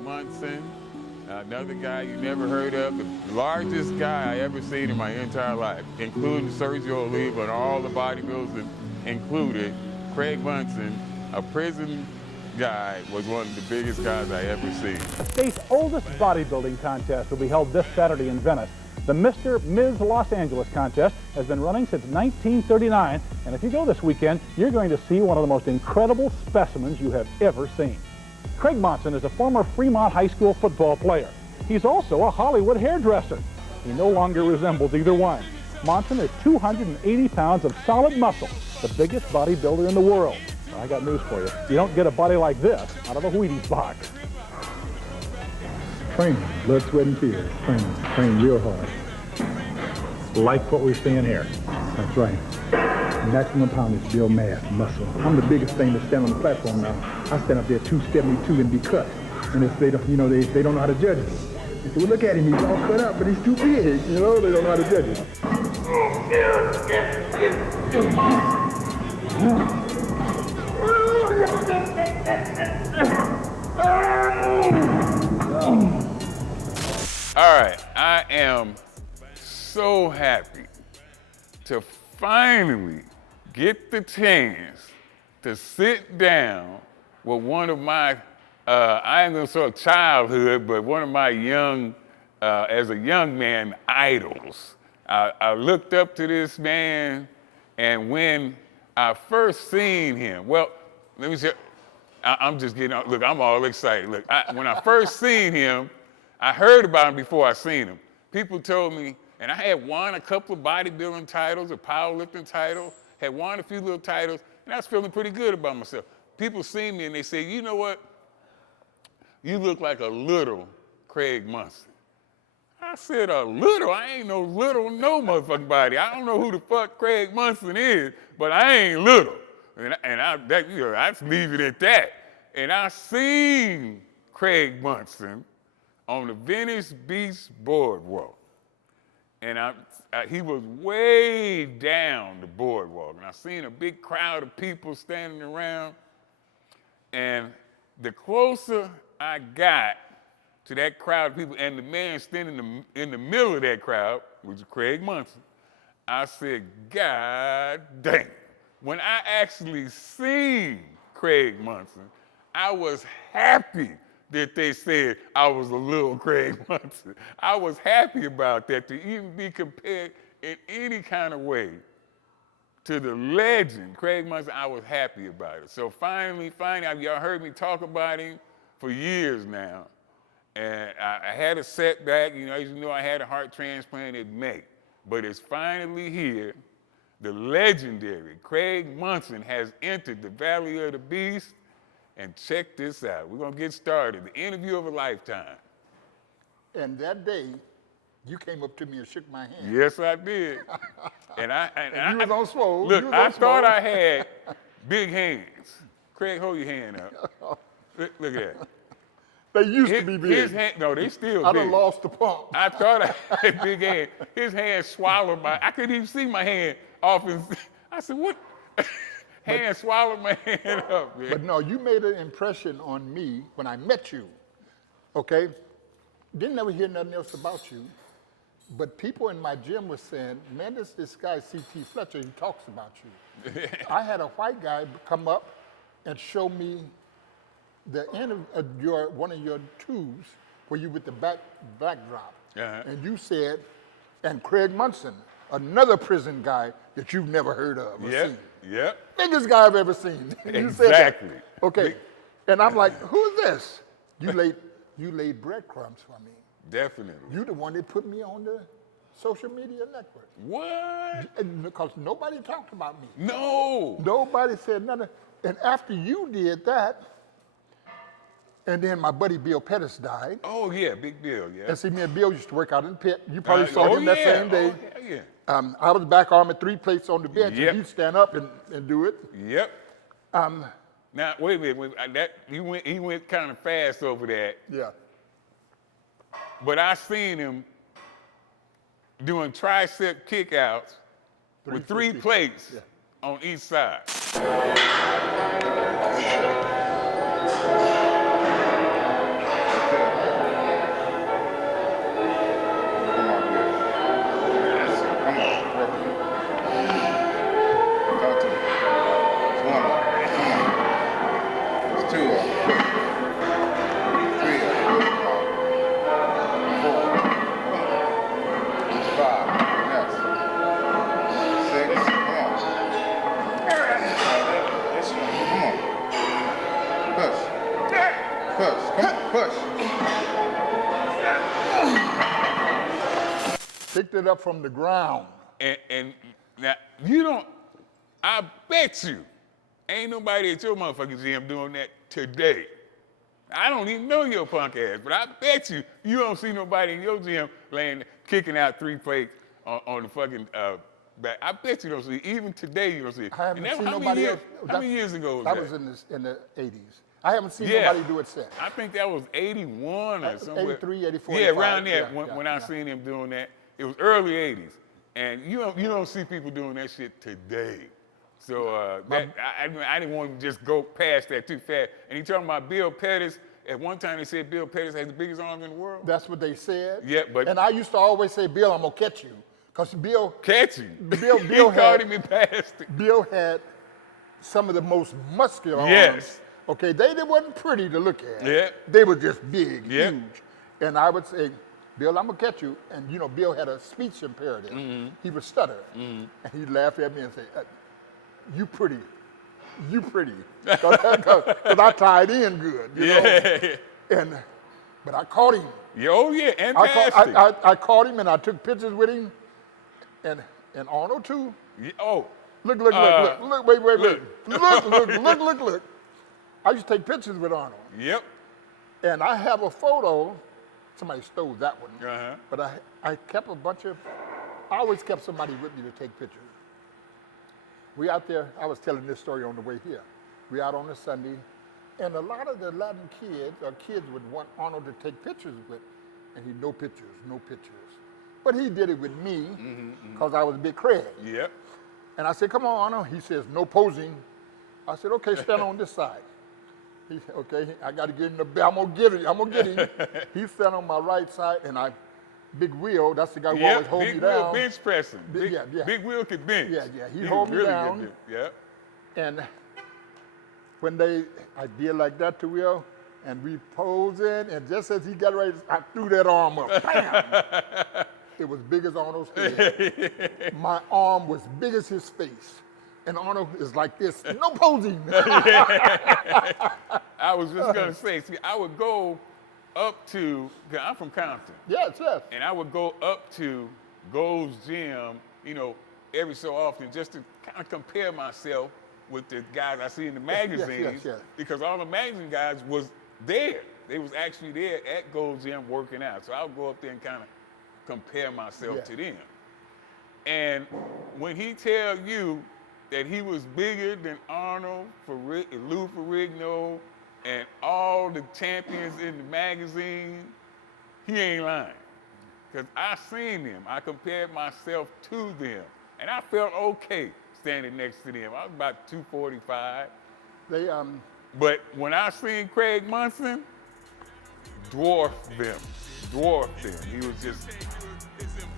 Munson, another guy you never heard of, the largest guy I ever seen in my entire life, including Sergio Oliva and all the bodybuilders included. Craig Munson, a prison guy, was one of the biggest guys I ever seen. The state's oldest bodybuilding contest will be held this Saturday in Venice. The Mr./Ms. Los Angeles contest has been running since 1939, and if you go this weekend, you're going to see one of the most incredible specimens you have ever seen. Craig Monson is a former Fremont High School football player. He's also a Hollywood hairdresser. He no longer resembles either one. Monson is 280 pounds of solid muscle, the biggest bodybuilder in the world. Well, I got news for you. You don't get a body like this out of a Wheaties box. Training, blood, sweat, and tears. Train real hard. Like what we're seeing here. That's right. Maximum poundage, build mass, muscle. I'm the biggest thing to stand on the platform now. I stand up there 272 and be cut. And if they don't, they don't know how to judge me. They say, well, look at him, he's all cut up, but he's too big. They don't know how to judge him. All right, I am so happy to finally get the chance to sit down with one of my, I ain't gonna say childhood, but one of my young, as a young man, idols. I looked up to this man, and when I first seen him, well, let me say, I'm just getting, look, I'm all excited. Look, when I first seen him, I heard about him before I seen him. People told me, and I had won a couple of bodybuilding titles, a powerlifting title, had won a few little titles, and I was feeling pretty good about myself. People see me and they say, you know what? You look like a little Craig Munson. I said, a little? I ain't no little, no motherfucking body. I don't know who the fuck Craig Munson is, but I ain't little. And I leave it at that. And I seen Craig Munson on the Venice Beach boardwalk. And he was way down the boardwalk. And I seen a big crowd of people standing around. And the closer I got to that crowd of people, and the man standing in the middle of that crowd, which was Craig Munson, I said, God damn. When I actually seen Craig Munson, I was happy that they said I was a little Craig Munson. I was happy about that, to even be compared in any kind of way to the legend, Craig Munson. I was happy about it. So finally, y'all heard me talk about him for years now. And I had a setback, as you know, I had a heart transplant in May, but it's finally here. The legendary Craig Munson has entered the Valley of the Beast, and check this out. We're gonna get started, the interview of a lifetime. And that day, you came up to me and shook my hand. Yes, I did. and you was on swole. Look, I thought I had big hands. Craig, hold your hand up. Look at that. They used to be big. His hand, no, they still I big. done lost the pump. I thought I had big hand. His hand swallowed I couldn't even see my hand off his, I said, what? Hand swallowed my hand up, man. But no, you made an impression on me when I met you, okay? Didn't ever hear nothing else about you, but people in my gym were saying, man, this guy, C.T. Fletcher, he talks about you. I had a white guy come up and show me the end of one of your tubes where you with the backdrop. Uh-huh. And you said, and Craig Munson, another prison guy that you've never heard of or seen. Yep. Biggest guy I've ever seen. You said that. Okay. And I'm like, who's this? You laid breadcrumbs for me. Definitely. You the one that put me on the social media network. What? Because nobody talked about me. No. Nobody said nothing. And after you did that, and then my buddy Bill Pettis died. Oh, yeah, Big Bill, yeah. And see, me and Bill used to work out in the pit. You probably saw him that same day. Oh, yeah. I was back arm at 3 plates on the bench, Yep. and he'd stand up and do it. Yep. Now, wait a minute. He went kind of fast over that. Yeah. But I seen him doing tricep kickouts with 3 plates on each side. it up from the ground. And now, you don't, I bet you, ain't nobody at your motherfucking gym doing that today. I don't even know your punk ass, but I bet you don't see nobody in your gym kicking out 3 plates on the fucking back. I bet you don't see, even today you don't see it. I haven't And seen how nobody many else. How many years ago was that? That was in the 80s. I haven't seen nobody do it since. I think that was 81 or something. 83, 84, Yeah, 85. around there Yeah, when I seen him doing that. It was early 80s. And you don't see people doing that shit today. So I didn't want to just go past that too fast. And he talking about Bill Pettis. At one time they said Bill Pettis has the biggest arms in the world. That's what they said. Yeah, but and I used to always say, Bill, I'm gonna catch you, because Bill Bill he called him and passed it. Bill had some of the most muscular arms. Yes. Okay, they wasn't pretty to look at. Yeah. They were just big, Yeah. huge. And I would say, Bill, I'm gonna catch you. And you know, Bill had a speech imperative. He would stutter. And he'd laugh at me and say, you pretty. You pretty. Because I tied in good, you know? But I caught him. Oh yeah, and passed it. I caught him and I took pictures with him. And Arnold too. Yeah, oh. Look, wait. Look. I used to take pictures with Arnold. Yep. And I have a photo, somebody stole that one. Uh-huh. But I kept I always kept somebody with me to take pictures. We out there, I was telling this story on the way here. We out on a Sunday, and a lot of the Latin kids would want Arnold to take pictures with, and he'd no pictures. But he did it with me, because I was a big Craig. Yep. And I said, come on, Arnold. He says, no posing. I said, okay, stand on this side. He said, okay, I got to get in the bed. I'm going to get him. He stand on my right side, and Big Wheel, that's the guy who always hold me down. Big Wheel bench pressing. Yeah. Big Wheel could bench. Yeah, he hold me down. Yeah. And when I did like that to Will, and we posing, and just as he got ready, I threw that arm up. Bam! It was big as Arnold's head. My arm was big as his face. And Arnold is like this, no posing. I was just going to say, see, I would go up to, cause I'm from Compton. Yes. And I would go up to Gold's Gym, every so often just to kind of compare myself with the guys I see in the magazines. Yes. Because all the magazine guys was there. They was actually there at Gold's Gym working out. So I would go up there and kind of compare myself to them. And when he tell you that he was bigger than Arnold, Lou Ferrigno, and all the champions in the magazine, he ain't lying. Because I seen them. I compared myself to them. And I felt okay standing next to them. I was about 245. But when I seen Craig Munson, dwarfed them. He was just,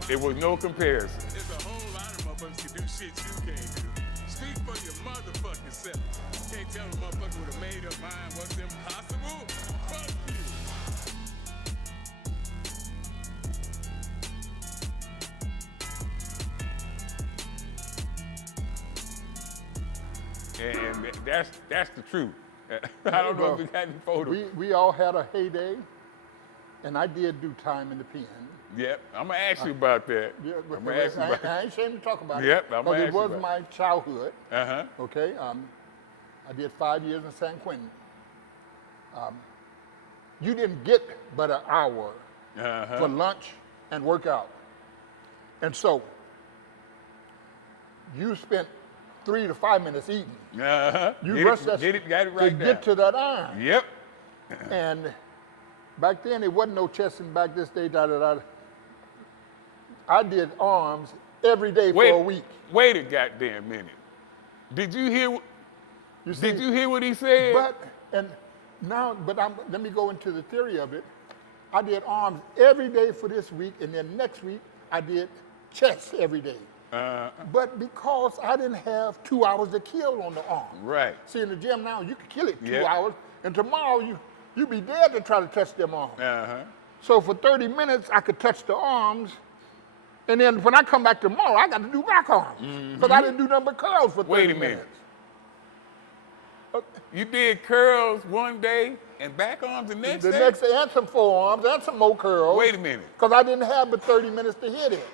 it was no comparison. There's a whole lot of motherfuckers can do shit you can't do. Speak for your motherfucking self. Can't tell a motherfucker with a made up mind what's impossible. Fuck you. And that's the truth. I don't know if we got any photos. We all had a heyday, and I did do time in the pen. Yep, I'm gonna ask you about that. Yeah, I'm gonna ask you about I ain't ashamed to talk about Yep, it. I'm gonna Because it ask you was about my childhood. Uh-huh. Okay, I did 5 years in San Quentin. You didn't get but an hour for lunch and workout. And so, you spent 3 to 5 minutes eating. You rushed that got it right to now. get to that iron. Yep. And back then, there wasn't no chest and back this day, I did arms every day for a week. Wait a goddamn minute. Did you hear what he said? Let me go into the theory of it. I did arms every day for this week, and then next week, I did chest every day. But because I didn't have 2 hours to kill on the arm. Right. See, in the gym now, you can kill it 2 hours, and tomorrow you be dead to try to touch them arms. So for 30 minutes, I could touch the arms, and then when I come back tomorrow, I got to do back arms. Because I didn't do nothing but curls for 30 Wait a minute. minutes. You did curls one day and back arms the next day? The next day, and some forearms, and some more curls. Wait a minute. Because I didn't have but 30 minutes to hit it.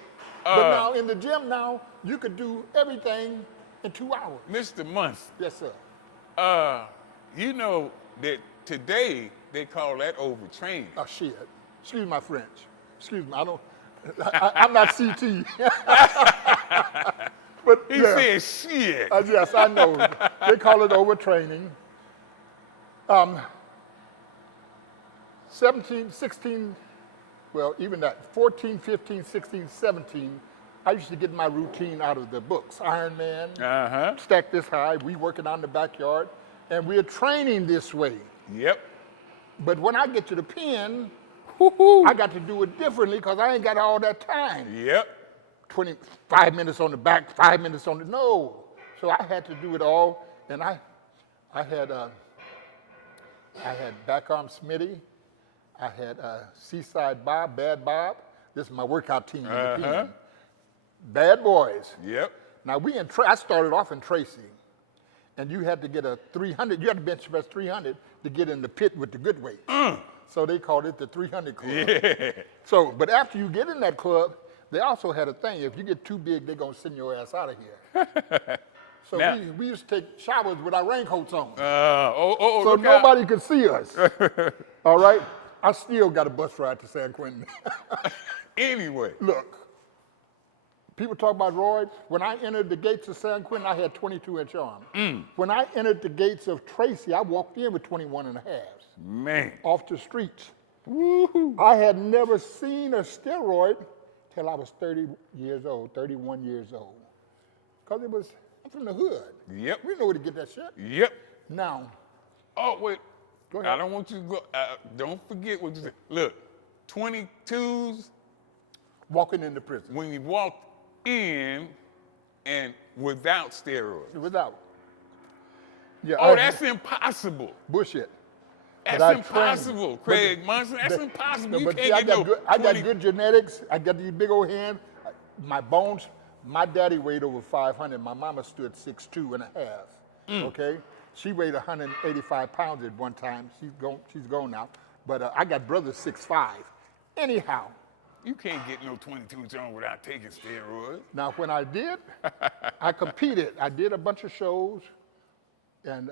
But now in the gym now, you could do everything in 2 hours. Mr. Munson, Yes, sir. you know that today they call that overtraining. Oh, shit. Excuse my French. Excuse me. I'm not CT. But He yeah. said shit. Yes, I know. They call it overtraining. 17, 16, well, even that, 14, 15, 16, 17, I used to get my routine out of the books. Iron Man, stack this high, we working out in the backyard, and we're training this way. Yep. But when I get to the pen, I got to do it differently because I ain't got all that time. Yep. 25 minutes on the back, 5 minutes on the, no. So I had to do it all, and I had back arm Smitty, I had Seaside Bob, Bad Bob. This is my workout team. Bad boys. Yep. Now I started off in Tracy, and you had to get a 300. You had to bench press 300 to get in the pit with the good weights. So they called it the 300 club. Yeah. So, but after you get in that club, they also had a thing. If you get too big, they're gonna send your ass out of here. So Now- we used to take showers with our raincoats on. So So nobody could see us. All right? I still got a bus ride to San Quentin. Anyway. Look, people talk about roids. When I entered the gates of San Quentin, I had 22-inch arms. When I entered the gates of Tracy, I walked in with 21 and a halves Man. off the streets. Woo-hoo. I had never seen a steroid till I was 30 years old, 31 years old. Because I'm from the hood. Yep. We know where to get that shit. Yep. Now, Oh, wait. Go ahead. I don't want you to go. Don't forget what you said. Look, 22s, walking into prison. when you walked in and without steroids. Without. Yeah, Oh, that's impossible. bullshit. That's But I impossible, trained. Craig But- Monson. That's but- impossible. no, You but can't see, I get got no good, I got 20 good genetics. I got these big old hands. My bones, my daddy weighed over 500. My mama stood 6'2" and a half. Okay? She weighed 185 pounds at one time. She's gone now. But I got brothers 6'5". Anyhow, You can't get no 22 on without taking steroids. now when I did, I competed. I did a bunch of shows, and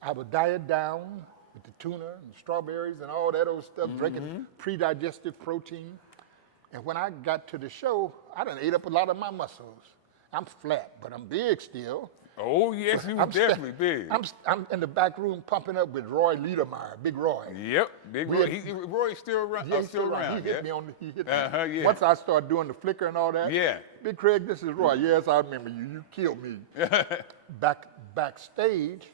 I would diet down with the tuna and strawberries and all that old stuff, drinking pre-digestive protein. And when I got to the show, I done ate up a lot of my muscles. I'm flat, but I'm big still. Oh, yes, you were definitely big. I'm in the back room pumping up with Roy Liedermeyer, Big Roy. Yep, Big We Roy. had- Roy's still around. Yeah, he's still He around. hit Yeah. me on. He hit me. Yeah. Once I started doing the flicker and all that. Yeah. Big Craig, this is Roy. Yes, I remember you. You killed me. Backstage,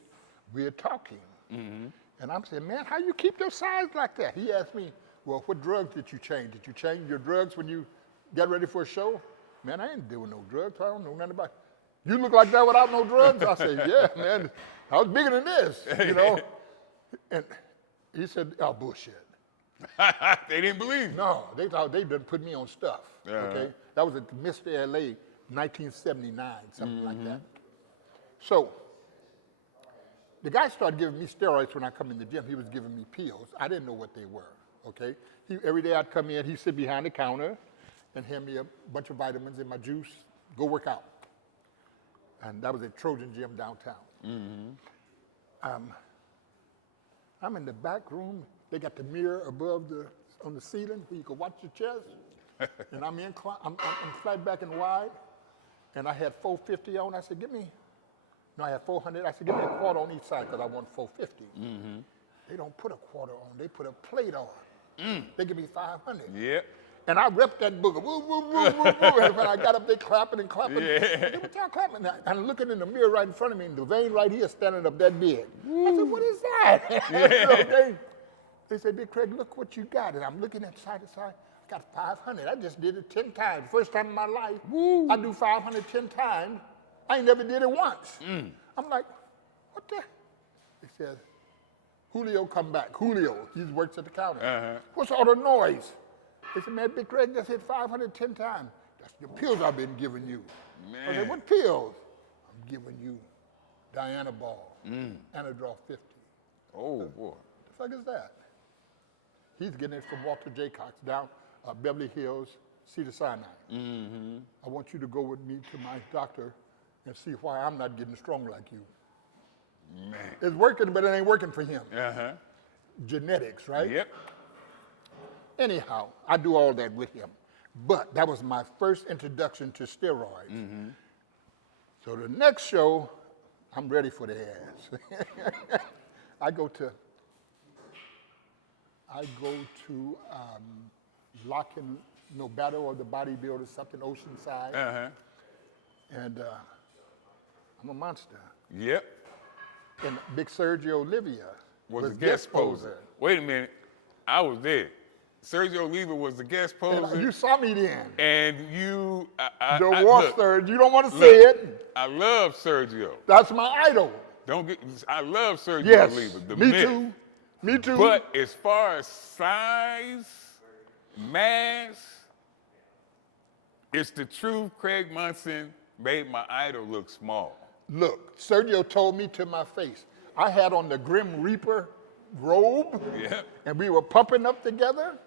we're talking, and I'm saying, man, how you keep your size like that? He asked me, well, what drugs did you change? Did you change your drugs when you got ready for a show? Man, I ain't doing no drugs. I don't know nothing about it. You look like that without no drugs? I said, yeah, man, I was bigger than this, you know? And he said, oh, bullshit. They didn't believe. No, they thought they done put me on stuff, okay? That was at Mr. LA, 1979, something like that. So, the guy started giving me steroids when I come in the gym. He was giving me pills. I didn't know what they were, okay? Every day I'd come in, he'd sit behind the counter and hand me a bunch of vitamins and my juice, go work out. And that was at Trojan Gym downtown. I'm in the back room. They got the mirror above on the ceiling where you can watch your chest. And I'm flat back and wide. And I had 450 on. I said, I had 400. I said, give me a quarter on each side because I want 450. They don't put a quarter on. They put a plate on. They give me 500. Yep. And I ripped that booger. Woo, woo, woo, woo, woo. And when I got up there clapping and clapping, Yeah. I said, what y'all clapping? And I'm looking in the mirror right in front of me, and the vein right here standing up that big. I said, what is that? They said, Big Craig, look what you got. And I'm looking at side to side. I got 500. I just did it 10 times. First time in my life, I do 500 10 times. I ain't never did it once. I'm like, what the? They said, Julio come back. Julio, he works at the counter. What's all the noise? They said, man, Big Craig just hit 510 times. That's the pills I've been giving you. I said, what pills? I'm giving you Diana Ball, Anadrol 50. Oh, boy. The fuck is that? He's getting it from Walter Jaycox down Beverly Hills, cyanide. I want you to go with me to my doctor and see why I'm not getting strong like you. Man. It's working, but it ain't working for him. Uh-huh. Genetics, right? Yep. Anyhow, I do all that with him. But that was my first introduction to steroids. So the next show, I'm ready for the ass. I go to Locking, Battle of the Bodybuilders, something Oceanside. Uh-huh. And I'm a monster. Yep. And Big Sergio Olivia Was a guest poser. Wait a minute. I was there. Sergio Oliva was the guest poser. And you saw me then. And you, The look, Dwarf Surge. You don't want to say it. I love Sergio. That's my idol. I love Sergio Yes. Oliva. The Me myth. too. Me too. But as far as size, mass, it's the truth. Craig Munson made my idol look small. Look, Sergio told me to my face. I had on the Grim Reaper robe, Yeah. and we were pumping up together.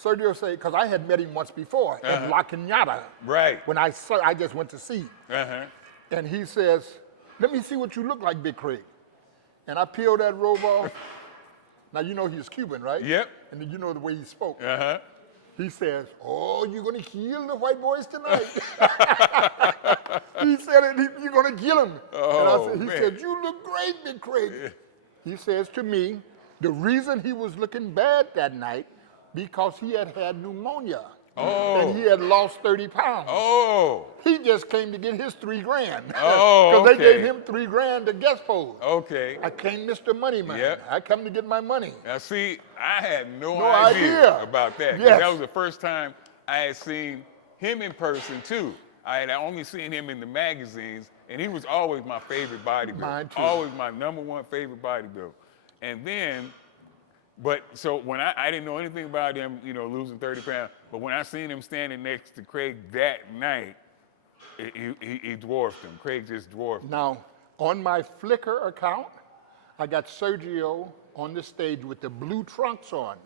Sergio said, because I had met him once before in La Cañada. Right. When I just went to see. Uh-huh. And he says, let me see what you look like, Big Craig. And I peeled that robe off. Now, you know he's Cuban, right? Yep. And then you know the way he spoke. Uh-huh. He says, oh, you're going to kill the white boys tonight. He said it, you're going to kill them. Oh, and he said, you look great, Big Craig. Yeah. He says to me, the reason he was looking bad that night, because he had pneumonia. Oh. And he had lost 30 pounds. Oh. He just came to get his $3 grand. Oh, Because okay. they gave him $3 grand to guest pose. Okay. I came Mr. Money Man. Yep. I come to get my money. Now, see, I had no idea. about that. 'Cause Yes. That was the first time I had seen him in person, too. I had only seen him in the magazines, and he was always my favorite bodybuilder. Mine, too. Always my #1 favorite bodybuilder. And then, so when I didn't know anything about him, losing 30 pounds, but when I seen him standing next to Craig that night, he dwarfed him. Craig just dwarfed him. Now, on my Flickr account, I got Sergio on the stage with the blue trunks on.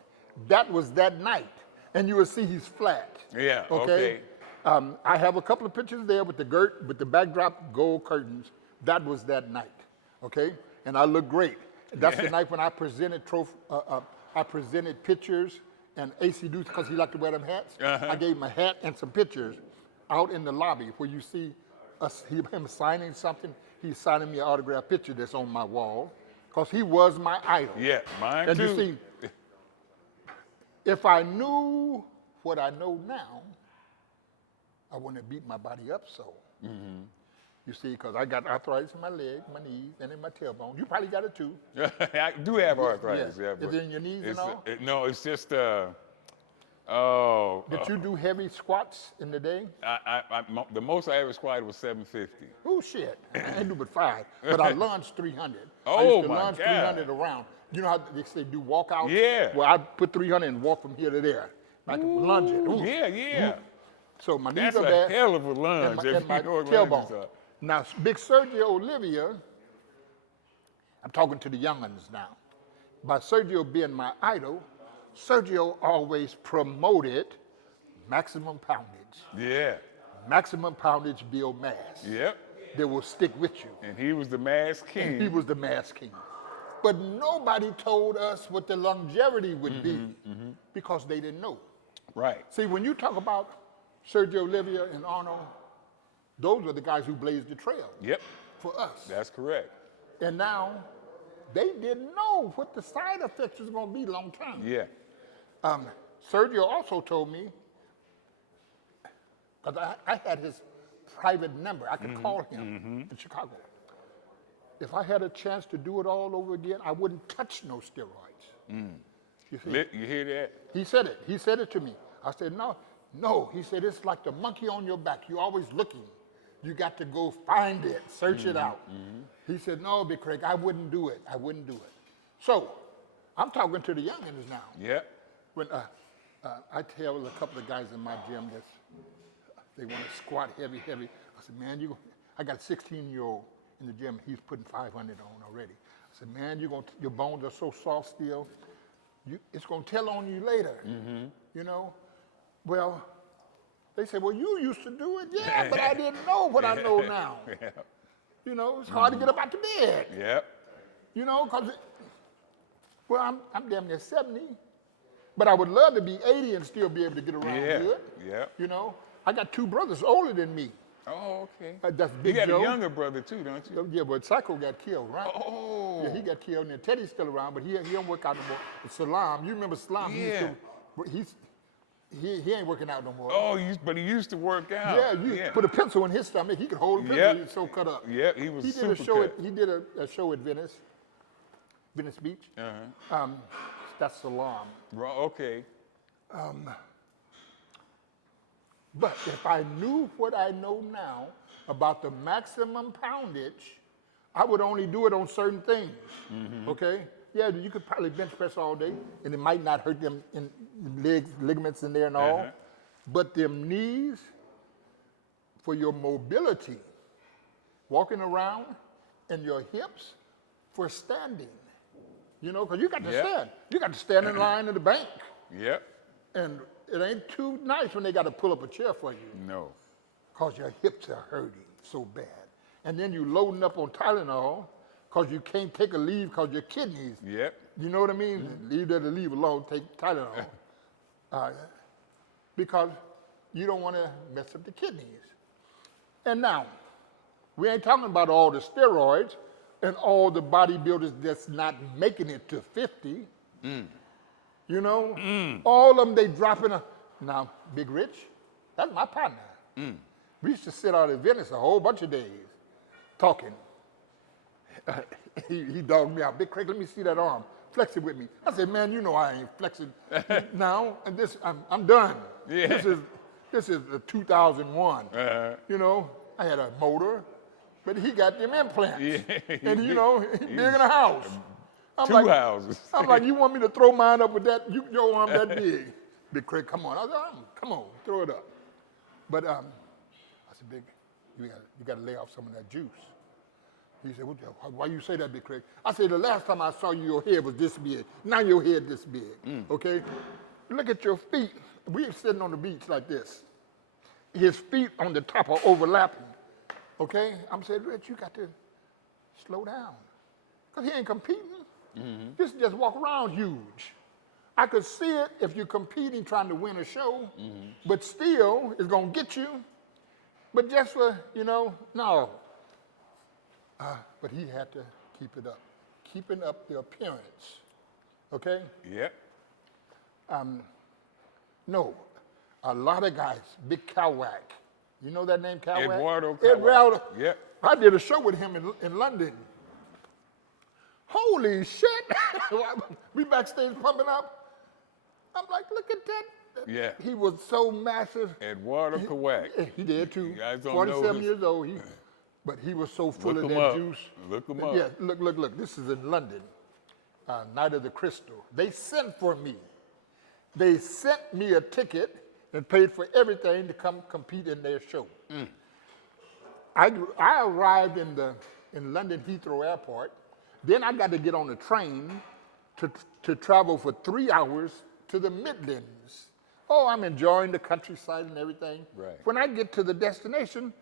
That was that night. And you will see he's flat. Yeah, okay. I have a couple of pictures there with the backdrop gold curtains. That was that night, okay? And I look great. That's the night when I presented pictures, and AC Deuce, because he liked to wear them hats, I gave him a hat and some pictures out in the lobby where you see him signing something. He's signing me an autographed picture that's on my wall, because he was my idol. Yeah, mine and too. You see, if I knew what I know now, I wouldn't have beat my body up so. You see, because I got arthritis in my leg, my knees, and in my tailbone. You probably got it too. I do have arthritis, yeah. Is it in your knees and all? No, it's just, Did you do heavy squats in the day? the most I ever squatted was 750. Oh, shit. I ain't do but 5. But I lunged 300. I Oh, used to my lunge God. 300 around. You know how they say do walkouts? Yeah. Well, I put 300 and walk from here to there. I can lunge it. Ooh. Yeah. So my knees That's are a bad. hell of a lunge. And my if you know what tailbone. lunges are. Now, Big Sergio Olivia, I'm talking to the young'uns now. By Sergio being my idol, Sergio always promoted maximum poundage. Yeah. Maximum poundage build mass. Yep. That will stick with you. And he was the mass king. And he was the mass king. But nobody told us what the longevity would be because they didn't know. Right. See, when you talk about Sergio Olivia and Arnold, those were the guys who blazed the trail for us. That's correct. And now, they didn't know what the side effects was going to be long term. Yeah. Sergio also told me, because I had his private number, I could call him in Chicago. If I had a chance to do it all over again, I wouldn't touch no steroids. You see? You hear that? He said it. He said it to me. I said, no. He said, it's like the monkey on your back. You're always looking. You got to go find it, search it out. He said, no, Big Craig, I wouldn't do it. I wouldn't do it. So I'm talking to the youngins now. Yeah. When I tell a couple of guys in my gym that they want to squat heavy. I said, man, I got a 16-year-old in the gym. He's putting 500 on already. I said, man, your bones are so soft still. It's going to tell on you later. You know? Well, They say, well, you used to do it. Yeah, but I didn't know what I know now. Yeah. You know, it's hard to get up out the bed. Yep. You know, because, well, I'm damn near 70, but I would love to be 80 and still be able to get around good. Yeah. You know, I got 2 brothers older than me. Oh, okay. That's You Big got Joe. a younger brother too, don't you? Yeah, but Psycho got killed, right? Oh. Yeah, he got killed, and Teddy's still around, but he don't work out no more. Salam, you remember Salam? Yeah. He ain't working out no more. Oh, but he used to work out. Yeah, you put a pencil in his stomach, he could hold a pencil, Yep. he's so cut up. Yeah, he was He did super a show. cut. He did a show at Venice Beach. Uh-huh. That's Salam. Okay. But if I knew what I know now about the maximum poundage, I would only do it on certain things. Okay? Yeah, you could probably bench press all day, and it might not hurt them in legs, ligaments in there and all. But them knees, for your mobility, walking around, and your hips for standing. You know, because you got to stand. You got to stand in line in the bank. Yep. And it ain't too nice when they got to pull up a chair for you. No. Because your hips are hurting so bad. And then you loading up on Tylenol because you can't take a leave because your kidneys. Yep. You know what I mean? Leave that to leave alone, take Tylenol. Because you don't want to mess up the kidneys. And now, we ain't talking about all the steroids and all the bodybuilders that's not making it to 50. You know? All of them, they dropping a... Now, Big Rich, that's my partner. We used to sit out at Venice a whole bunch of days talking. He dogged me out. Big Craig, let me see that arm. Flex it with me. I said, man, you know I ain't flexing now. And this, I'm done. Yeah. This is 2001. You know, I had a motor, but he got them implants. Yeah. And you know, he big in a house. I'm 2 houses. I'm like, you want me to throw mine up with that? Your arm that big. Big Craig, come on. I said, come on, throw it up. But I said, Big, you got to lay off some of that juice. He said, why you say that, Big Craig? I said, the last time I saw you, your head was this big. Now your head this big, okay? Look at your feet. We're sitting on the beach like this. His feet on the top are overlapping, okay? I'm saying, Rich, you got to slow down. Because he ain't competing. Just walk around huge. I could see it if you're competing, trying to win a show, but still, it's going to get you. But just for, you know, no. But he had to keep it up. Keeping up the appearance, okay? Yep. No, a lot of guys, Big Cowwack. You know that name, Cowwack? Eduardo. Yep. I did a show with him in London. Holy shit! We backstage pumping up. I'm like, look at that. Yeah. He was so massive. Eduardo Kawak. He did too. You guys don't 47 know years old. But he was so full Look of him that up. juice. Look him up. Yeah, look. This is in London. Night of the Crystal. They sent for me. They sent me a ticket and paid for everything to come compete in their show. I arrived in London Heathrow Airport. Then I got to get on a train to travel for 3 hours to the Midlands. Oh, I'm enjoying the countryside and everything. Right. When I get to the destination,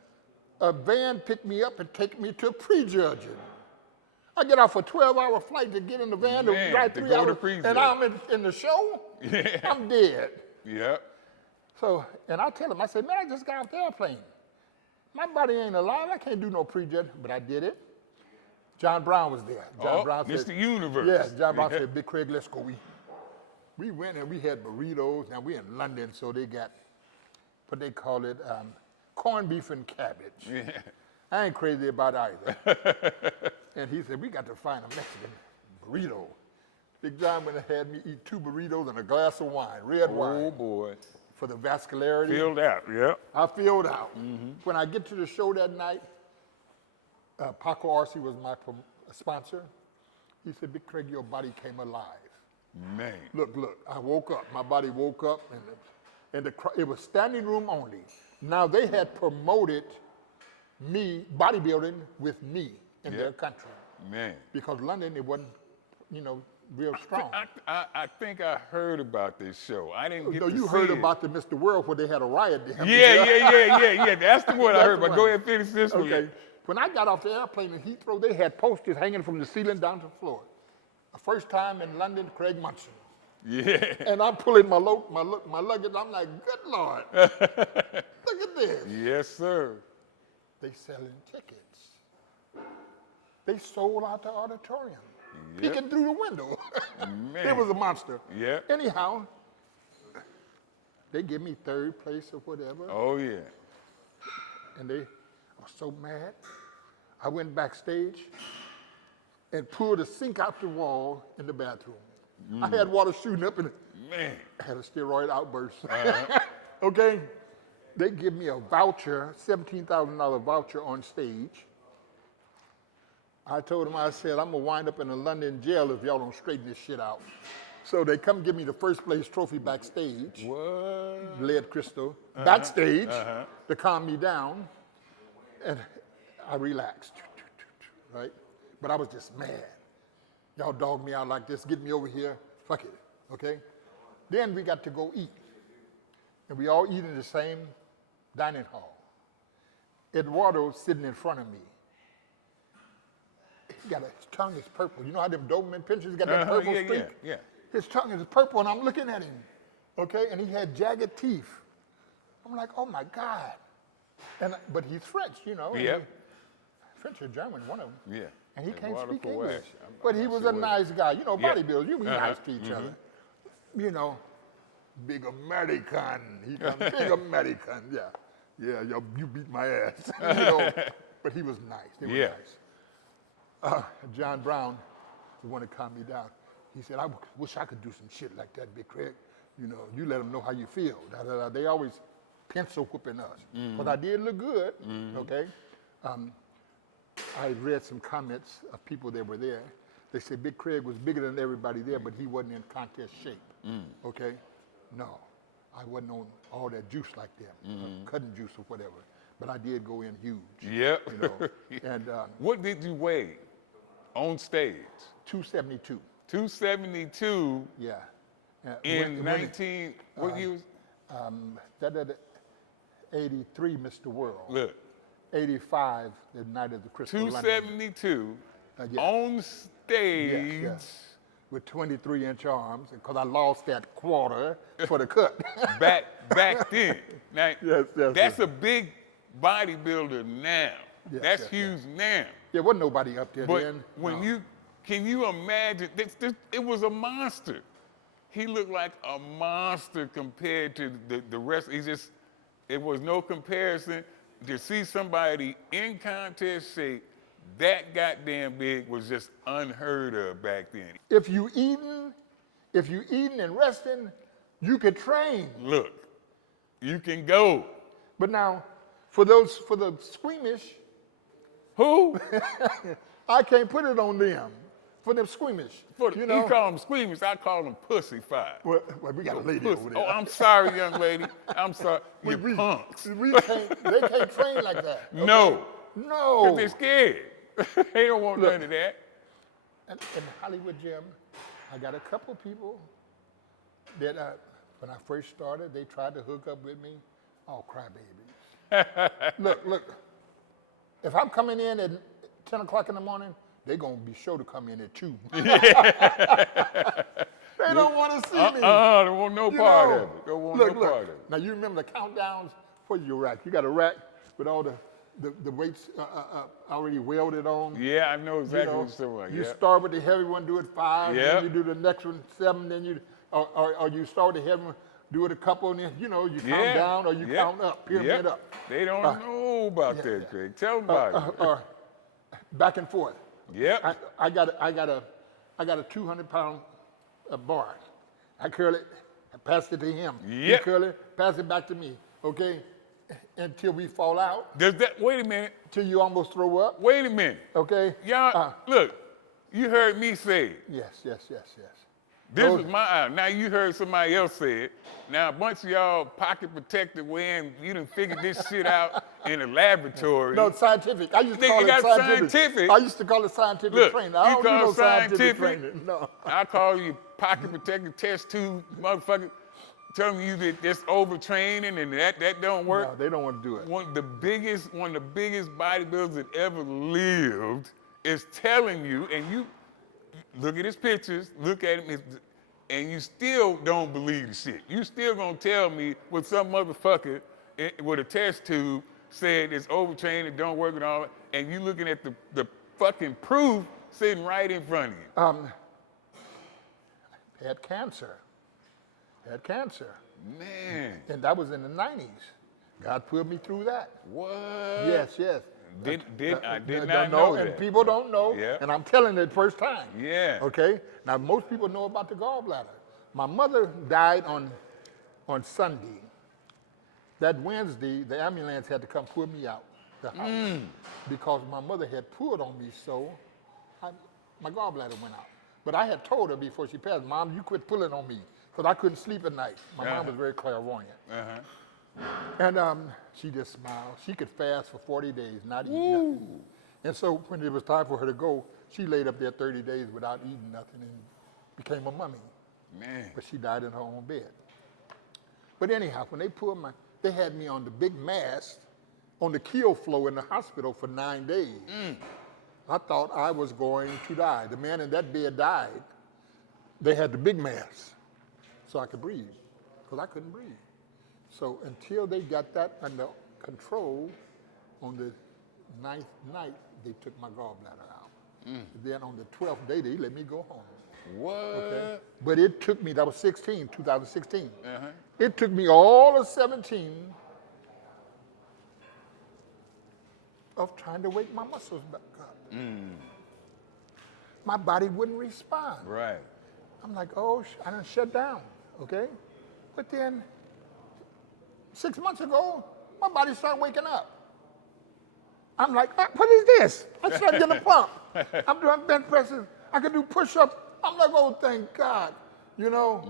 a van picked me up and take me to prejudging. I get off a 12-hour flight to get in the van to drive 3 hours, and I'm in the show. Yeah. I'm dead. Yep. So, and I tell him, I said, man, I just got off the airplane. My body ain't alive. I can't do no prejudge, but I did it. John Brown was there. John Brown said, Mr. Universe. Yeah, John Brown said, Big Craig, let's go. We went and we had burritos. Now we're in London, so they got what they call it, corned beef and cabbage. Yeah. I ain't crazy about either. And he said, we got to find a Mexican burrito. Big John went and had me eat 2 burritos and a glass of wine, red wine. Oh, boy. For the vascularity. Filled out, yep. I filled out. When I get to the show that night, Paco Arce was my sponsor. He said, Big Craig, your body came alive. Man. Look, I woke up. My body woke up, and it was standing room only. Now, they had promoted me, bodybuilding with me in their country. Man. Because London, it wasn't, real strong. I think I heard about this show. I didn't get No, to you see heard it. about the Mr. World where they had a riot there. Yeah. That's the one I That's heard the about. one. Go ahead and finish this one. Okay. When I got off the airplane in Heathrow, they had posters hanging from the ceiling down to the floor. The first time in London, Craig Munson. Yeah. And I'm pulling my luggage. I'm like, good Lord, look at this. Yes, sir. They selling tickets. They sold out the auditorium. Yep. Peeking through the window. Man. It was a monster. Yeah. Anyhow, they give me third place or whatever. Oh, yeah. And they were so mad. I went backstage and pulled a sink out the wall in the bathroom. I had water shooting up and Man. I had a steroid outburst. Okay? They give me a voucher, $17,000 voucher on stage. I told them, I said, I'm gonna wind up in a London jail if y'all don't straighten this shit out. So they come give me the first place trophy backstage. What? Lead crystal. Backstage to calm me down. And I relaxed, right? But I was just mad. Y'all dogged me out like this, get me over here, fuck it, okay? Then we got to go eat. And we all eat in the same dining hall. Eduardo's sitting in front of me. His tongue is purple. You know how them Doberman pinchers got that purple streak? Yeah. His tongue is purple and I'm looking at him, okay? And he had jagged teeth. I'm like, oh my God. But he's French, you know. Yeah. French or German, one of them. Yeah. And he can't Eduardo speak Coash. English. I'm But he not was sure a what- nice guy. You know, Yeah. bodybuilders, you be nice to each other. You know, big American. He come, big American, yeah. Yeah, you beat my ass. You know, but he was nice. They were Yeah. nice. John Brown, the one that calmed me down, he said, I wish I could do some shit like that, Big Craig. You know, you let them know how you feel. Da, da, da. They always pencil whipping us. But I did look good, okay? I read some comments of people that were there. They said Big Craig was bigger than everybody there, but he wasn't in contest shape, okay? No, I wasn't on all that juice like them, cutting juice or whatever. But I did go in huge. Yep. You know, and What did you weigh on stage? 272, 272 yeah. in 19, what year? That 83, Mr. World. Look, 85, the night of the Crystal London. 272 yeah. on stage. Yes. With 23-inch arms, because I lost that quarter for the cut. back then. Now, Yes, that's a big bodybuilder now. Yes, That's yes, huge now. There wasn't nobody up there But then. when can you imagine, it was a monster. He looked like a monster compared to the rest. It was no comparison. To see somebody in contest shape that goddamn big was just unheard of back then. If you eating and resting, you could train. Look, you can go. But now, for the squeamish, Who? I can't put it on them. For them squeamish, you know. You call them squeamish, I call them pussyfied. Well, we got a lady over there. Oh, I'm sorry, young lady. I'm sorry. You We- punks. they can't train like that. Okay? No. No. They're scared. They don't want none of that. In Hollywood Gym, I got a couple people that when I first started, they tried to hook up with me. Oh, crybabies. Look. If I'm coming in at 10 o'clock in the morning, they're going to be sure to come in at 2. They don't want to see me. They want no part of it. They want look. no part of it. Now, you remember the countdowns for your rack. You got a rack with all the weights already welded on. Yeah, I know exactly You know, what you're talking about. you Yeah. start with the heavy one, do it 5, Yep. then you do the next one 7, then you, or you start with the heavy one, do it a couple, and then, you know, you count down or you count up, pyramid up. They don't know about that, Craig. Tell them about it. Back and forth. Yep. I got a 200-pound bar. I curl it, I pass it to him. He Yep. curl it, pass it back to me. Okay, until we fall out, Wait a minute. till you almost throw up. Wait a minute. Okay. Y'all, look, you heard me say it. Yes. This was my now you heard somebody else say it. Now a bunch of y'all pocket protected wearing, you done figured this shit out in a laboratory. No, scientific. I used to Nigga, call you it got scientific. scientific. I used to call it scientific Look, training. I you don't do call no it scientific scientific. training. No. I call you pocket protector test tube, motherfucker. Telling you that this overtraining and that don't work. No, they don't want to do it. One of the biggest bodybuilders that ever lived is telling you, and you look at his pictures, look at him, and you still don't believe the shit. You still gonna tell me what some motherfucker with a test tube said it's overtrained, it don't work and all that, and you looking at the fucking proof sitting right in front of you. Had cancer. Had cancer. Man. And that was in the 90s. God put me through that. What? Yes, yes. I did not know that. And people don't know, Yeah. and I'm telling it first time. Yeah. Okay? Now, most people know about the gallbladder. My mother died on Sunday. That Wednesday, the ambulance had to come pull me out the house because my mother had pulled on me so my gallbladder went out. But I had told her before she passed, Mom, you quit pulling on me because I couldn't sleep at night. My mom was very clairvoyant. And she just smiled. She could fast for 40 days, not eat nothing. And so when it was time for her to go, she laid up there 30 days without eating nothing and became a mummy. Man. But she died in her own bed. But anyhow, when they had me on the big mast on the keel floor in the hospital for 9 days. I thought I was going to die. The man in that bed died. They had the big mast so I could breathe because I couldn't breathe. So until they got that under control, on the 9th night, they took my gallbladder out. Then on the 12th day, they let me go home. What? Okay? But it took me, that was 2016. It took me all of 17 of trying to wake my muscles back up. My body wouldn't respond. Right. I'm like, oh, I done shut down, okay? But then 6 months ago, my body started waking up. I'm like, what is this? I started getting a pump. I'm doing bench presses. I could do push-ups. I'm like, oh, thank God. You know,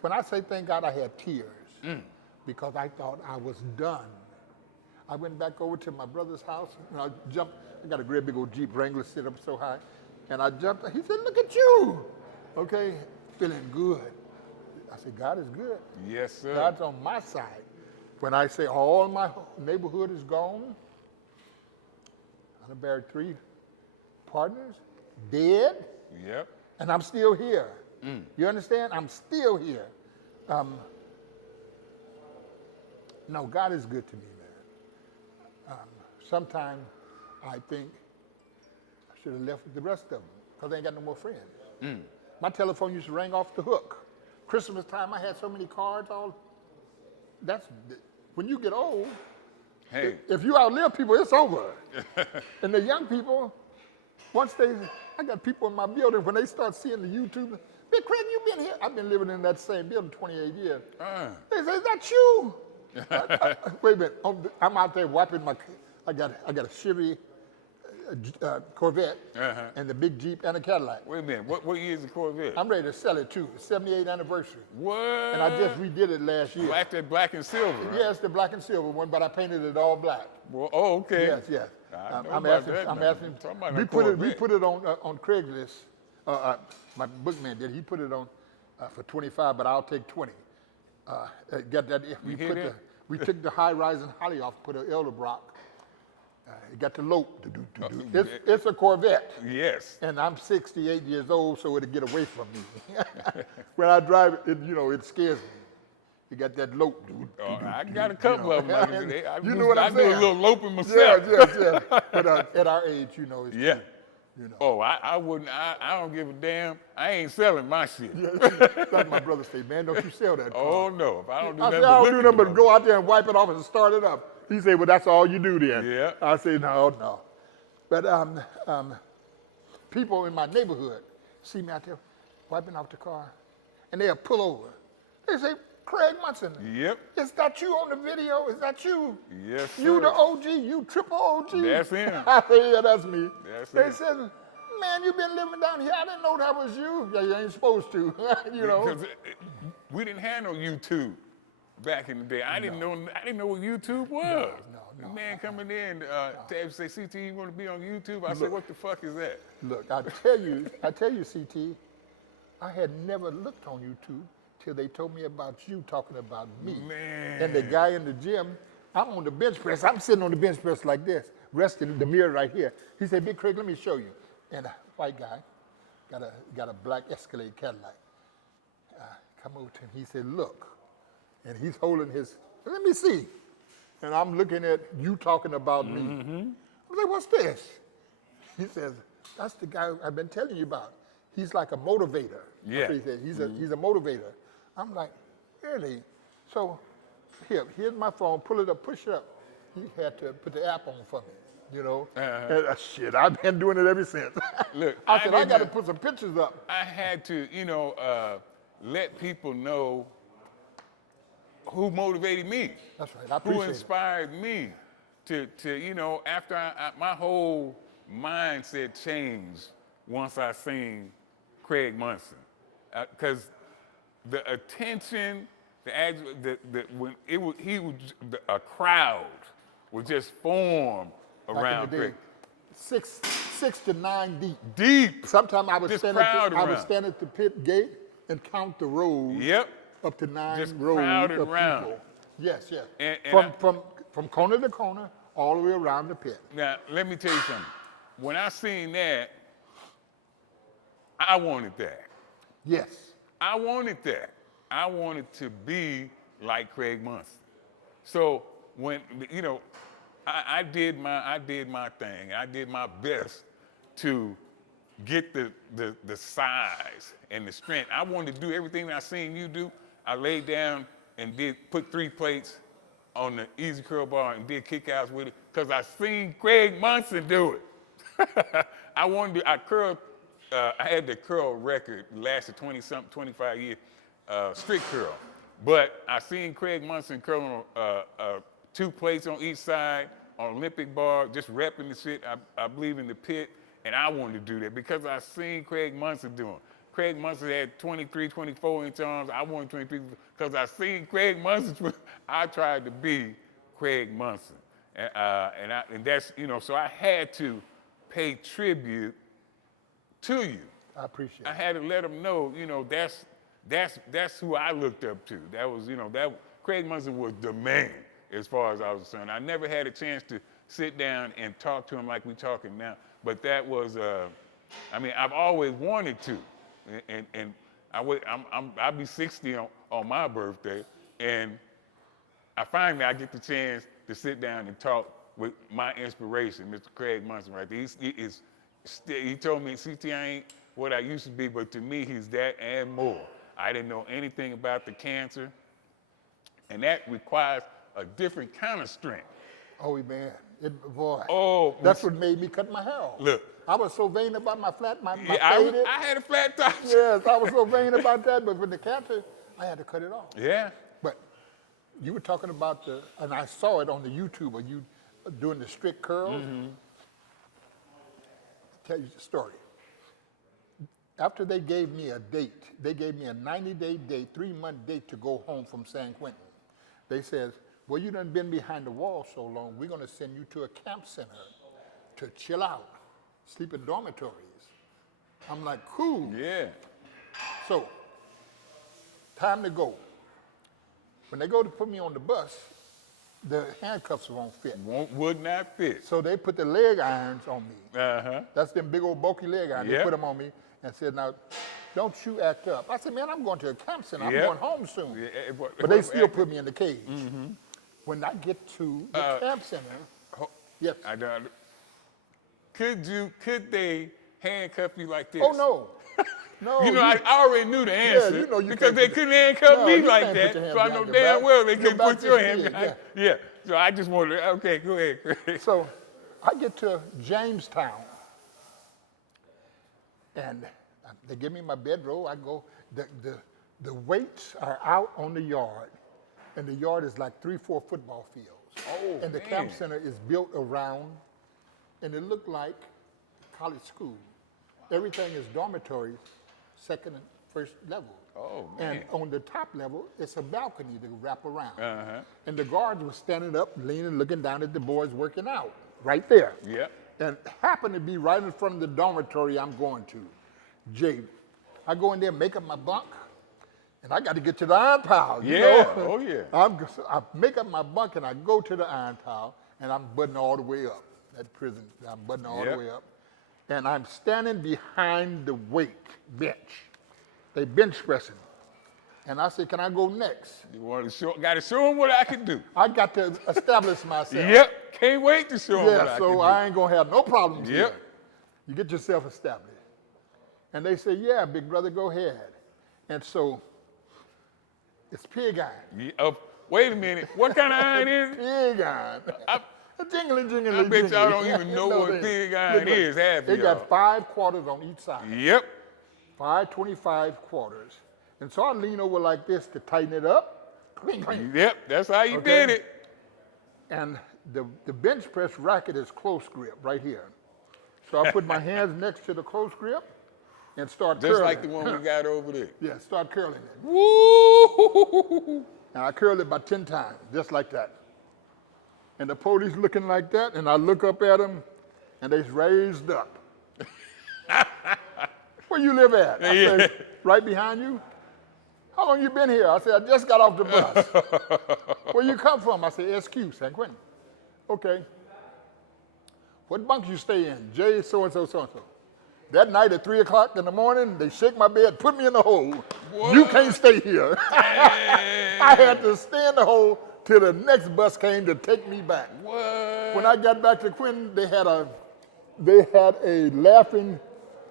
when I say thank God, I had tears because I thought I was done. I went back over to my brother's house and I jumped. I got a great big old Jeep Wrangler sit up so high. And I jumped. He said, look at you. Okay, feeling good. I said, God is good. Yes, sir. God's on my side. When I say all my neighborhood is gone, I done buried 3 partners, dead, Yep. and I'm still here. You understand? I'm still here. No, God is good to me, man. Sometimes I think I should have left with the rest of them because I ain't got no more friends. My telephone used to ring off the hook. Christmas time, I had so many cards. When you get old, Hey. if you outlive people, it's over. And the young people, I got people in my building, when they start seeing the YouTube, Big Craig, you been here? I've been living in that same building 28 years. They say, is that you? Wait a minute, I'm out there wiping I got a Chevy Corvette and the big Jeep and a Cadillac. Wait a minute. What year is the Corvette? I'm ready to sell it too. 78th anniversary. What? And I just redid it last year. Black and silver. Right? Yes, the black and silver one, but I painted it all black. Well, oh, okay. Yes, yes. I'm asking. asking. We put it on Craigslist. My bookman did. He put it on for 25, but I'll take 20. Got that? We took the high rising holly off, put an elder block. It got the lope. It's a Corvette. Yes. And I'm 68 years old, so it'll get away from me. When I drive it, it scares me. You got that lope. I got a couple of them. You know what I'm saying? I do a little loping myself. Yes. But at our age, it's yeah. You know. Oh, I wouldn't. I don't give a damn. I ain't selling my shit. Like my brother say, man, don't you sell that car. Oh no, if I don't do I nothing. said, I don't do nothing but go out there and wipe it off and start it up. He said, well, that's all you do then. Yeah. I say, no. But people in my neighborhood see me out there wiping off the car, and they'll pull over. They say, Craig Munson. Yep. Is that you on the video? Is that you? Yes, sir. You the OG? You triple OG? That's him. I say, yeah, that's me. That's him. They said, man, you been living down here. I didn't know that was you. Yeah, you ain't supposed to, you know. Because we didn't have no YouTube back in the day. I didn't know what YouTube was. no. Man coming in, Tab say, CT, you want to be on YouTube? I said, what the fuck is that? Look, I tell you, CT, I had never looked on YouTube till they told me about you talking about me. Man. And the guy in the gym, I'm on the bench press. I'm sitting on the bench press like this, resting in the mirror right here. He said, Big Craig, let me show you. And a white guy got a black Escalade Cadillac. Come over to him. He said, look. And he's holding his, let me see. And I'm looking at you talking about me. I'm like, what's this? He says, that's the guy I've been telling you about. He's like a motivator. Yeah. That's what he said. He's a motivator. I'm like, really? So here's my phone. Pull it up, push it up. He had to put the app on for me, you know. And, shit, I've been doing it ever since. Look, I said, I got to put some pictures up. I had to, let people know who motivated me. That's right. I appreciate Who inspired me to after my whole mindset changed once I seen Craig Munson. Because the attention, when a crowd would just form around Craig. 6 to 9 deep. Deep. Sometimes I would Just stand at the pit gate and count the rows. Yep. Up to 9 Just rows crowded of around. people. Yes, yes. And from corner to corner, all the way around the pit. Now, let me tell you something. When I seen that, I wanted that. Yes. I wanted that. I wanted to be like Craig Munson. So when I did my thing. I did my best to get the size and the strength. I wanted to do everything I seen you do. I laid down and put 3 plates on the easy curl bar and did kickouts with it because I seen Craig Munson do it. I curled. I had the curl record, lasted 20-something, 25 years, strict curl. But I seen Craig Munson curling 2 plates on each side on Olympic bar, just repping the shit. I believe in the pit, and I wanted to do that because I seen Craig Munson doing. Craig Munson had 23, 24-inch arms. I wanted 23 because I seen Craig Munson. I tried to be Craig Munson, and that's so I had to pay tribute to you. I appreciate it. I had to let them know, that's who I looked up to. That was, Craig Munson was the man as far as I was concerned. I never had a chance to sit down and talk to him like we talking now, but that was, I've always wanted to, and I'll be 60 on my birthday, and I get the chance to sit down and talk with my inspiration, Mr. Craig Munson, right there. He told me, CT, I ain't what I used to be, but to me, he's that and more. I didn't know anything about the cancer, and that requires a different kind of strength. Oh, man. Boy. Oh. That's what made me cut my hair off. Look. I was so vain about my faded. I had a flat top. Yes, I was so vain about that, but with the cancer, I had to cut it off. Yeah. But you were talking about and I saw it on the YouTube of you doing the strict curls. Tell you the story. After they gave me a date, they gave me a 90-day date, 3-month date to go home from San Quentin. They said, well, you done been behind the wall so long, we're gonna send you to a camp center to chill out, sleep in dormitories. I'm like, cool. Yeah. So, time to go. When they go to put me on the bus, the handcuffs won't fit. Would not fit. So they put the leg irons on me. Uh-huh. That's them big old bulky leg irons. Yep. They put them on me and said, now, don't you act up. I said, man, I'm going to a camp center. I'm Yep. going home soon. Yeah, but they still put me in the cage. When I get to the camp center, yes. Could they handcuff you like this? Oh, no. No. I already knew the answer you know you because can't they put couldn't handcuff me you like can't that. put your hand So I behind know your damn back. well they Your couldn't back put your is hand big, behind. Yeah. So I just wanted to, okay, go ahead. So I get to Jamestown, and they give me my bedroll. I go, the weights are out on the yard, and the yard is like 3-4 football fields. Oh, and the camp center is built around, and it looked like college school. Everything is dormitories, 2nd and first level. Oh, man. And on the top level, it's a balcony to wrap around. Uh-huh. And the guards were standing up, leaning, looking down at the boys working out, right there. Yep. And happened to be right in front of the dormitory I'm going to. Jay, I go in there, make up my bunk, and I got to get to the iron pile. You know? Oh, yeah. I make up my bunk and I go to the iron pile, and I'm buttoning all the way up. That prison, I'm buttoning all the way up. And I'm standing behind the weight bench. They bench pressing. And I said, can I go next? You want to show, got to show them what I can do. I got to establish myself. Yep. Can't wait to show them what I Yeah, can so do. I ain't gonna have no problems Yep. here. You get yourself established. And they say, yeah, big brother, go ahead. And so it's pig iron. Yeah, wait a minute. What kind of iron is it? Pig iron. Jingly, jingly, I bet y'all don't jingly. even know what they- pig iron look, is, half They of y'all. got 5 quarters on each side. Yep. 5 25 quarters. And so I lean over like this to tighten it up. Cling, cling. Yep. That's how you Okay. did it. And the bench press racket is close grip right here. So I put my hands next to the close grip and start Just curling. like the one we got over there. Yeah, start curling it. Woo! And I curl it about 10 times, just like that. And the police looking like that, and I look up at them, and they's raised up. Where you live at? I said, right behind you. How long you been here? I said, I just got off the bus. Where you come from? I said, SQ, San Quentin. Okay. What bunk you stay in? J so-and-so, so-and-so. That night at 3 o'clock in the morning, they shake my bed, put me in the hole. You can't stay here. I had to stay in the hole till the next bus came to take me back. What? When I got back to Quentin, they had a laughing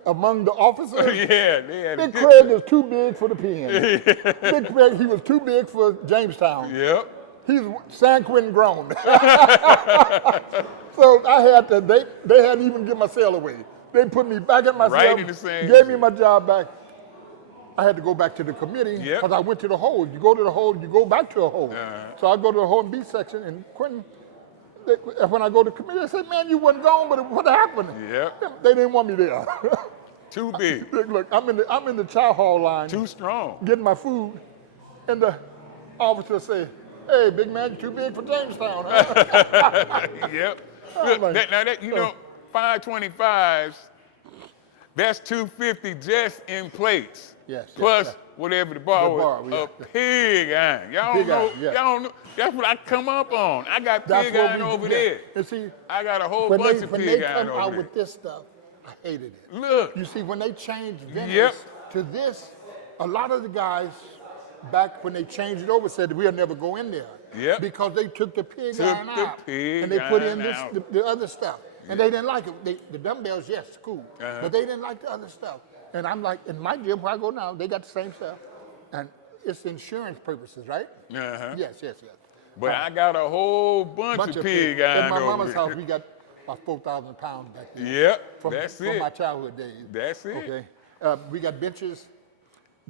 among the officers. Yeah, they had Big Craig is too big for the pen. Big Craig, he was too big for Jamestown. Yep. He's San Quentin grown. So I had to, they hadn't even given my cell away. They put me back in my Right cell, in the same gave me cell. my job back. I had to go back to the committee Yep. because I went to the hole. You go to the hole, you go back to the hole. So I go to the hole and B section, and Quentin, when I go to the committee, they say, man, you wasn't gone, but what happened? Yep. They didn't want me there. Too big. Look, I'm in the chow hall line Too strong. getting my food, and the officer say, hey, big man, you too big for Jamestown, huh? Yep. Oh, Look, my- now that, you know, 525s, that's 250 just in plates. Yes, Plus yes. whatever the bar The bar, was. yeah. A pig iron. Y'all Pig don't know. iron, yeah. Y'all don't know. That's what I come up on. I got That's pig what iron we over do. there. And see, I got a whole when bunch they, of when pig they iron come over out there. with this stuff, I hated it. Look. You see, when they changed Venice Yep. to this, a lot of the guys back when they changed it over said we'll never go in there. Yep. Because they took the pig Took iron the out. pig and they put in iron this out. the other stuff. And they didn't like it. The dumbbells, yes, cool. But they didn't like the other stuff. And I'm like, in my gym where I go now, they got the same stuff. And it's insurance purposes, right? Uh-huh. Yes, yes, yes. But I got a whole bunch of pig iron In my over mama's there. house, we got about 4,000 pounds back there. Yep, From that's from it. my childhood days. That's it. Okay. We got benches.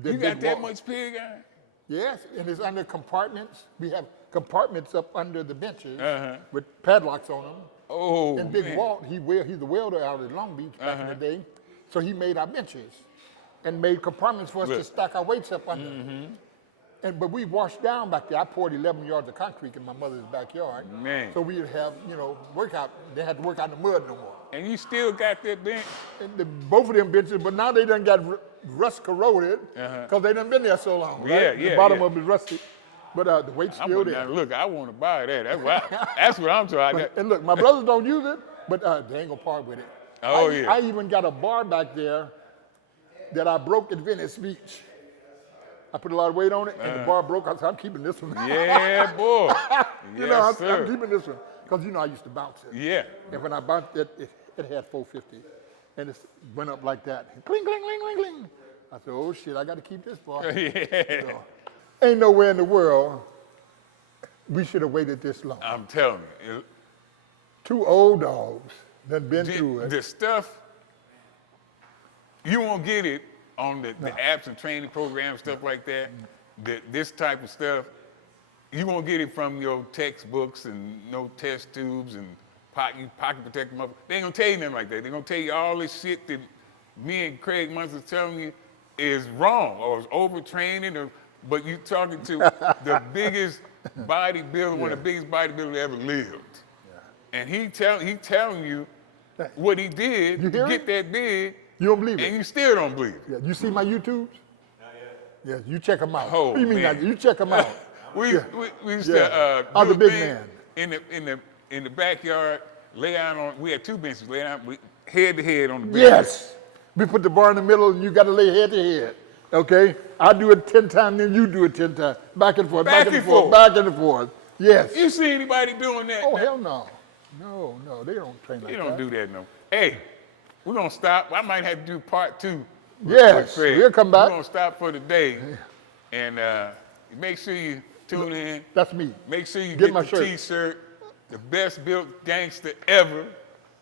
You got that much pig iron? Yes, and it's under compartments. We have compartments up under the benches Uh-huh. with padlocks on them. Oh, And Big man. Walt, he's a welder out at Long Beach back in the day. So he made our benches and made compartments for us to Look. stack our weights up under. But we washed down back there. I poured 11 yards of concrete in my mother's backyard. Man. So we'd have, workout. They had to work out in the mud no more. And you still got that bench? And both of them benches, but now they done got rust corroded because they done been there so long. Right? Yeah, The yeah, bottom yeah. of it is rusty. But the weight's I still want there. to, look, I want to buy that. That's what I'm trying to. And look, my brothers don't use it, but they ain't gonna part with it. Oh, yeah. I even got a bar back there that I broke at Venice Beach. I put a lot of weight on it, and the bar broke. I said, I'm keeping this one. Yeah, boy. You Yes, know, I'm sir. keeping this one. Because, I used to bounce it. Yeah. And when I bounced it, it had 450. And it went up like that. Cling, cling, cling, cling, cling. I said, oh, shit, I got to keep this bar. Yeah. So, ain't nowhere in the world we should have waited this long. I'm telling you. 2 old dogs that been through it. The stuff, you won't get it on the apps and training programs, stuff like that. This type of stuff, you won't get it from your textbooks and no test tubes and pocket protector. They ain't gonna tell you nothing like that. They're gonna tell you all this shit that me and Craig Munson telling you. is wrong or is overtraining, but you talking to the biggest bodybuilder, one of the biggest bodybuilders that ever lived. And he telling you what he did to get that big. You don't believe and it? you still don't believe it. Yeah, you see my YouTubes? Yeah, you check them out. Oh, what do you mean? man. You check them out. We used to I'm do the a big thing man. in the backyard, lay out on. We had two benches, lay out head to head on the bench. Yes. We put the bar in the middle, and you got to lay head to head. Okay? I do it 10 times, then you do it 10 times. Back and forth, back and forth, back and forth. Yes. You see anybody doing that? Oh, hell no. No, they don't train like that. You don't do that, no. Hey, we're going to stop. I might have to do part 2. Yes, we'll come back. We're going to stop for the day. And make sure you tune in. That's me. Make sure you Get get my the shirt. T-shirt. The best built gangster ever.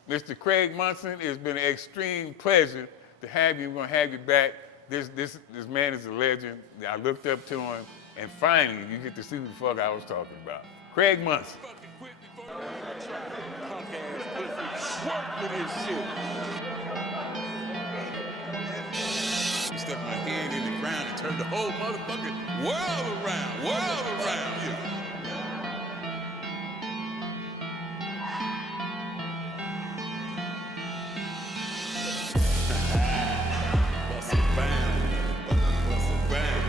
Mr. Craig Munson, it's been an extreme pleasure to have you. We're going to have you back. This man is a legend. I looked up to him. And finally, you get to see who the fuck I was talking about. Craig Munson. Work for this shit. Stuck my head in the ground and turned the whole motherfucking world around. Yeah. Bust it down. Bust it down.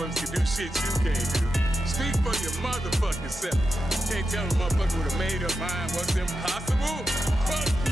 Can do shit you can't do. Speak for your motherfucking self. Can't tell a motherfucker with a made up mind what's impossible. Fuck you.